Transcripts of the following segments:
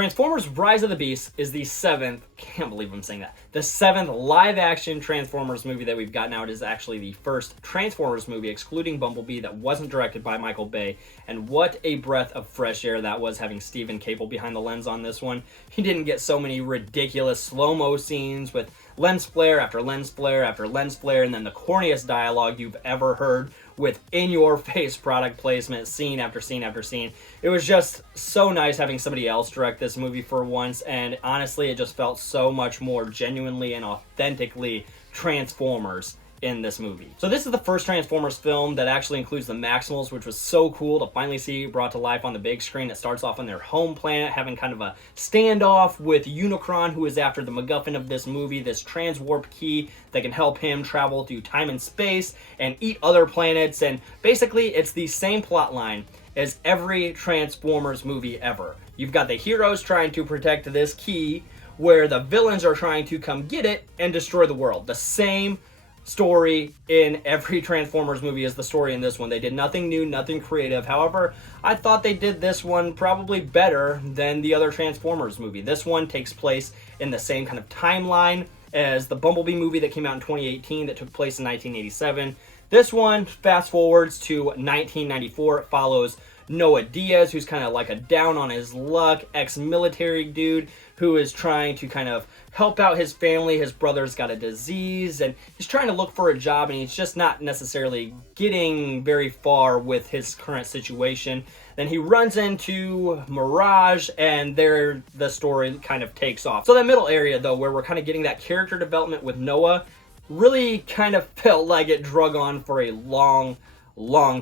Transformers Rise of the Beast is the seventh, can't believe I'm saying that, the seventh live-action Transformers movie that we've got now. It is actually the first Transformers movie, excluding Bumblebee, that wasn't directed by Michael Bay. And what a breath of fresh air that was, having Stephen Cable behind the lens on this one. He didn't get so many ridiculous slow-mo scenes with lens flare after lens flare after lens flare, and then the corniest dialogue you've ever heard with in-your-face product placement, scene after scene after scene. It was just so nice having somebody else direct this movie for once, and honestly, it just felt so much more genuinely and authentically Transformers in this movie. So this is the first Transformers film that actually includes the Maximals, which was so cool to finally see brought to life on the big screen. It starts off on their home planet, having kind of a standoff with Unicron, who is after the MacGuffin of this movie, this transwarp key that can help him travel through time and space and eat other planets. And basically, it's the same plot line as every Transformers movie ever. You've got the heroes trying to protect this key, where the villains are trying to come get it and destroy the world. The same story in every Transformers movie is the story in this one. They did nothing new, nothing creative. However, I thought they did this one probably better than the other Transformers movie. This one takes place in the same kind of timeline as the Bumblebee movie that came out in 2018 that took place in 1987. This one fast forwards to 1994. It follows Noah Diaz, who's kind of like a down on his luck ex-military dude who is trying to kind of help out his family. His brother's got a disease and he's trying to look for a job, and he's just not necessarily getting very far with his current situation. Then he runs into Mirage, and there the story kind of takes off. So that middle area though, where we're kind of getting that character development with Noah, really kind of felt like it drug on for a long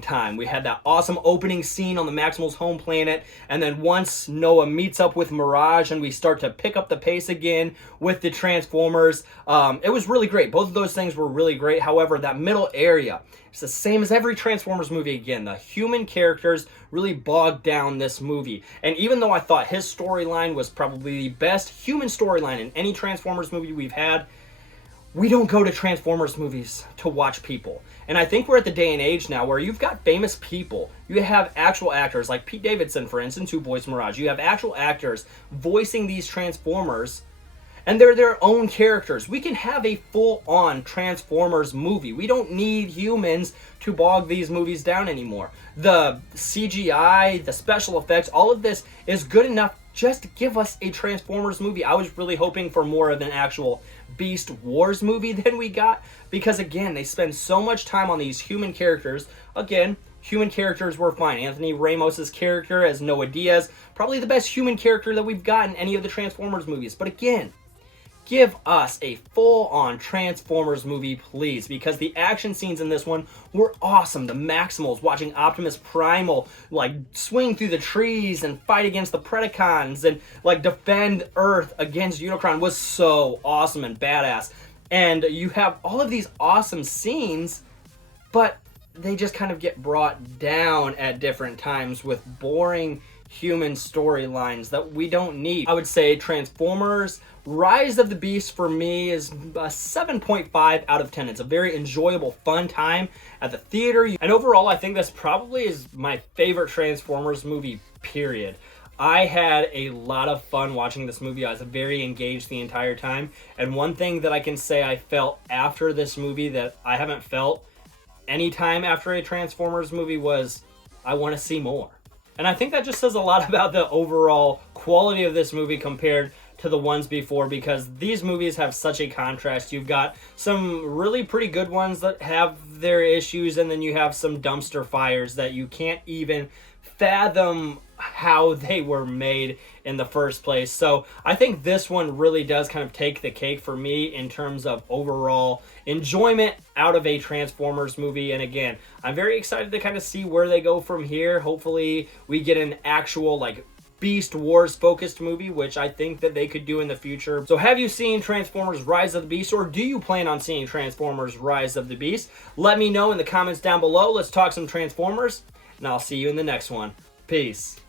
time. We had that awesome opening scene on the Maximals home planet, and then once Noah meets up with Mirage and we start to pick up the pace again with the Transformers, it was really great. Both of those things were really great. However, that middle area, it's the same as every Transformers movie again. The human characters really bogged down this movie. And even though I thought his storyline was probably the best human storyline in any Transformers movie we've had, we don't go to Transformers movies to watch people. And I think we're at the day and age now where you've got famous people. You have actual actors like Pete Davidson, for instance, who voiced Mirage. You have actual actors voicing these Transformers, and they're their own characters. We can have a full-on Transformers movie. We don't need humans to bog these movies down anymore. The CGI, the special effects, all of this is good enough just to give us a Transformers movie. I was really hoping for more of an actual Beast Wars movie than we got, because again, they spend so much time on these human characters. Again, human characters were fine. Anthony Ramos's character as Noah Diaz, probably the best human character that we've got in any of the Transformers movies. But again, give us a full-on Transformers movie, please, because the action scenes in this one were awesome. The Maximals watching Optimus Prime like swing through the trees and fight against the Predacons and like defend Earth against Unicron was so awesome and badass. And you have all of these awesome scenes, but they just kind of get brought down at different times with boring human storylines that we don't need. I would say Transformers Rise of the Beast for me is a 7.5 out of 10. It's a very enjoyable, fun time at the theater. And overall, I think this probably is my favorite Transformers movie, period. I had a lot of fun watching this movie. I was very engaged the entire time. And one thing that I can say I felt after this movie that I haven't felt any time after a Transformers movie was, I want to see more. And I think that just says a lot about the overall quality of this movie compared to the ones before, because these movies have such a contrast. You've got some really pretty good ones that have their issues, and then you have some dumpster fires that you can't even fathom how they were made in the first place. So I think this one really does kind of take the cake for me in terms of overall enjoyment out of a Transformers movie. And again, I'm very excited to kind of see where they go from here. Hopefully we get an actual like Beast Wars focused movie, which I think that they could do in the future. So have you seen Transformers Rise of the Beast, or do you plan on seeing Transformers Rise of the Beast? Let me know in the comments down below. Let's talk some Transformers, and I'll see you in the next one. Peace.